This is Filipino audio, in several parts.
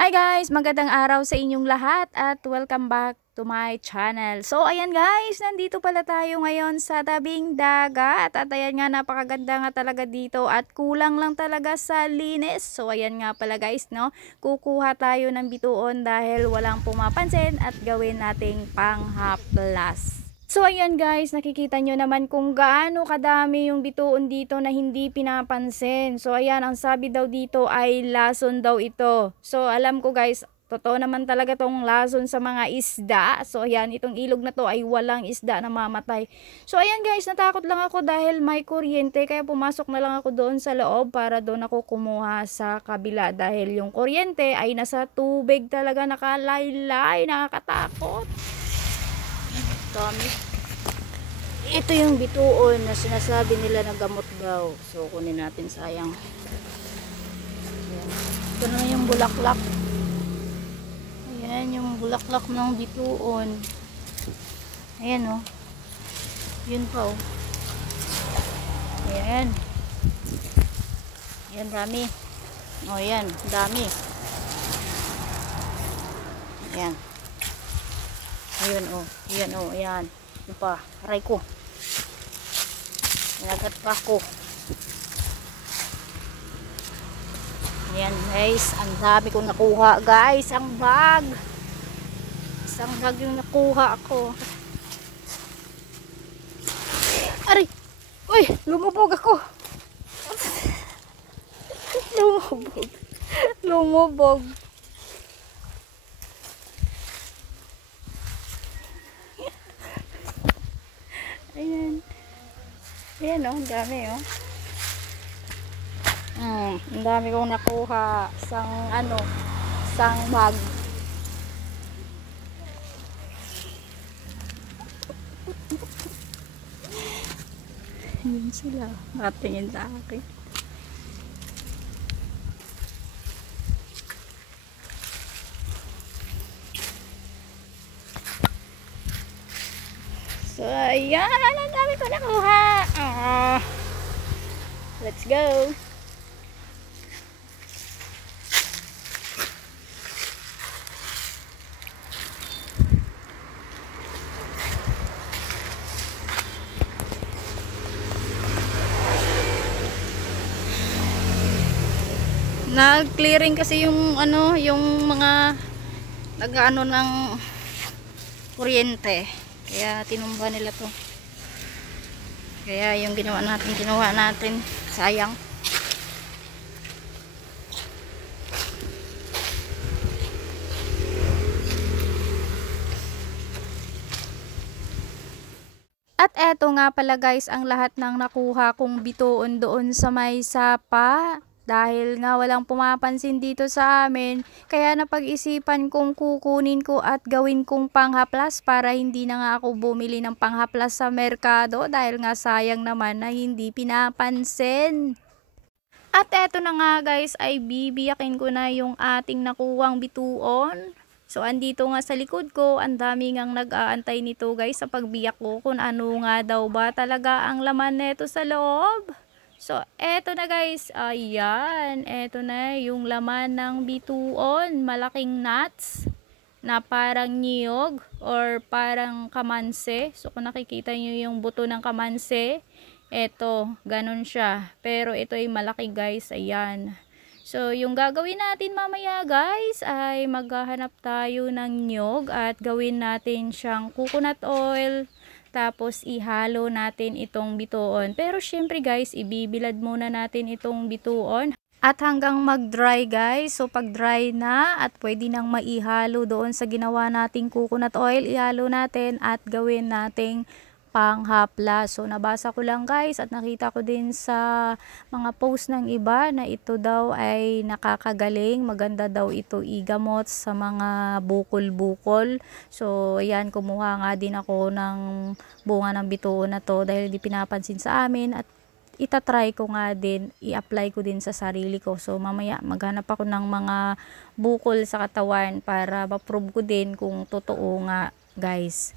Hi guys! Magandang araw sa inyong lahat at welcome back to my channel. So ayan guys, nandito pala tayo ngayon sa tabing dagat at ayan nga, napakaganda nga talaga dito at kulang lang talaga sa linis. So ayan nga pala guys, no, kukuha tayo ng bituon dahil walang pumapansin at gawin nating panghaplas. So ayan guys, nakikita nyo naman kung gaano kadami yung bituon dito na hindi pinapansin. So ayan, ang sabi daw dito ay lason daw ito. So alam ko guys, totoo naman talaga tong lason sa mga isda. So ayan, itong ilog na to ay walang isda na mamatay. So ayan guys, natakot lang ako dahil may kuryente, kaya pumasok na lang ako doon sa loob para doon ako kumuha sa kabila. Dahil yung kuryente ay nasa tubig talaga, nakalaylay, nakakatakot. Dami. Ito yung bituon na sinasabi nila na gamot daw. So kunin natin, sayang. Ayan. Ito na yung bulaklak. Ayan yung bulaklak ng bituon. Ayan o. Yun pa o. Ayan. Ayan, dami. O ayan, dami. Ayan. Ayun oh, ayan oh, ayan. Ito pa, aray ko. Nagat pa ako. Ayan guys, ang dami kong nakuha guys, ang bag. Isang bag yung nakuha ako. Aray! Uy, lumubog ako. Lumubog. Lumubog. Ayan. Ayan o, ang dami o. Ang dami kong nakuha. Isang bag. Ayan sila. Nakatingin sa akin. So, ayan, ang dami ko nakuha. Let's go. Nag-clearing kasi yung yung mga nag-ano ng kuryente. Kaya tinumba nila to. Kaya yung ginawa natin, sayang. At eto nga pala guys, ang lahat ng nakuha kong bituon doon sa may sapa. Dahil nga walang pumapansin dito sa amin, kaya napag-isipan kong kukunin ko at gawin kong panghaplas para hindi na nga ako bumili ng panghaplas sa merkado dahil nga sayang naman na hindi pinapansin. At eto na nga guys, ay bibiyakin ko na yung ating nakuwang bituon. So andito nga sa likod ko, ang dami ngang nag-aantay nito guys sa pagbiyak ko kung ano nga daw ba talaga ang laman neto sa loob. So, eto na guys, ayan, eto na yung laman ng bituon, malaking nuts na parang niyog or parang kamanse. So, kung nakikita nyo yung buto ng kamanse, eto, ganun siya. Pero ito ay malaki guys, ayan. So, yung gagawin natin mamaya guys, ay maghahanap tayo ng niyog at gawin natin siyang coconut oil. Tapos ihalo natin itong bituon. Pero syempre guys, ibibilad muna natin itong bituon. At hanggang mag-dry guys. So pag dry na at pwede nang maihalo doon sa ginawa nating coconut oil, ihalo natin at gawin nating panghapla. So nabasa ko lang guys at nakita ko din sa mga post ng iba na ito daw ay nakakagaling, maganda daw ito igamot sa mga bukol-bukol. So ayan, kumuha nga din ako ng bunga ng bituon na to dahil di pinapansin sa amin at itatry ko nga din, i-apply ko din sa sarili ko. So mamaya maghanap ako ng mga bukol sa katawan para ma-prove ko din kung totoo nga guys.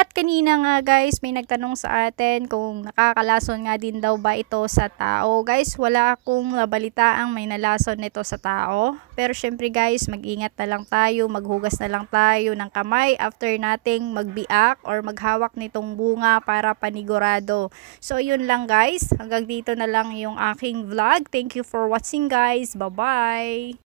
At kanina nga guys, may nagtanong sa atin kung nakakalason nga din daw ba ito sa tao. Guys, wala akong nabalitaang may nalason nito sa tao. Pero syempre guys, mag-ingat na lang tayo, maghugas na lang tayo ng kamay after nating magbiak or maghawak nitong bunga para panigurado. So yun lang guys, hanggang dito na lang yung aking vlog. Thank you for watching guys. Bye-bye!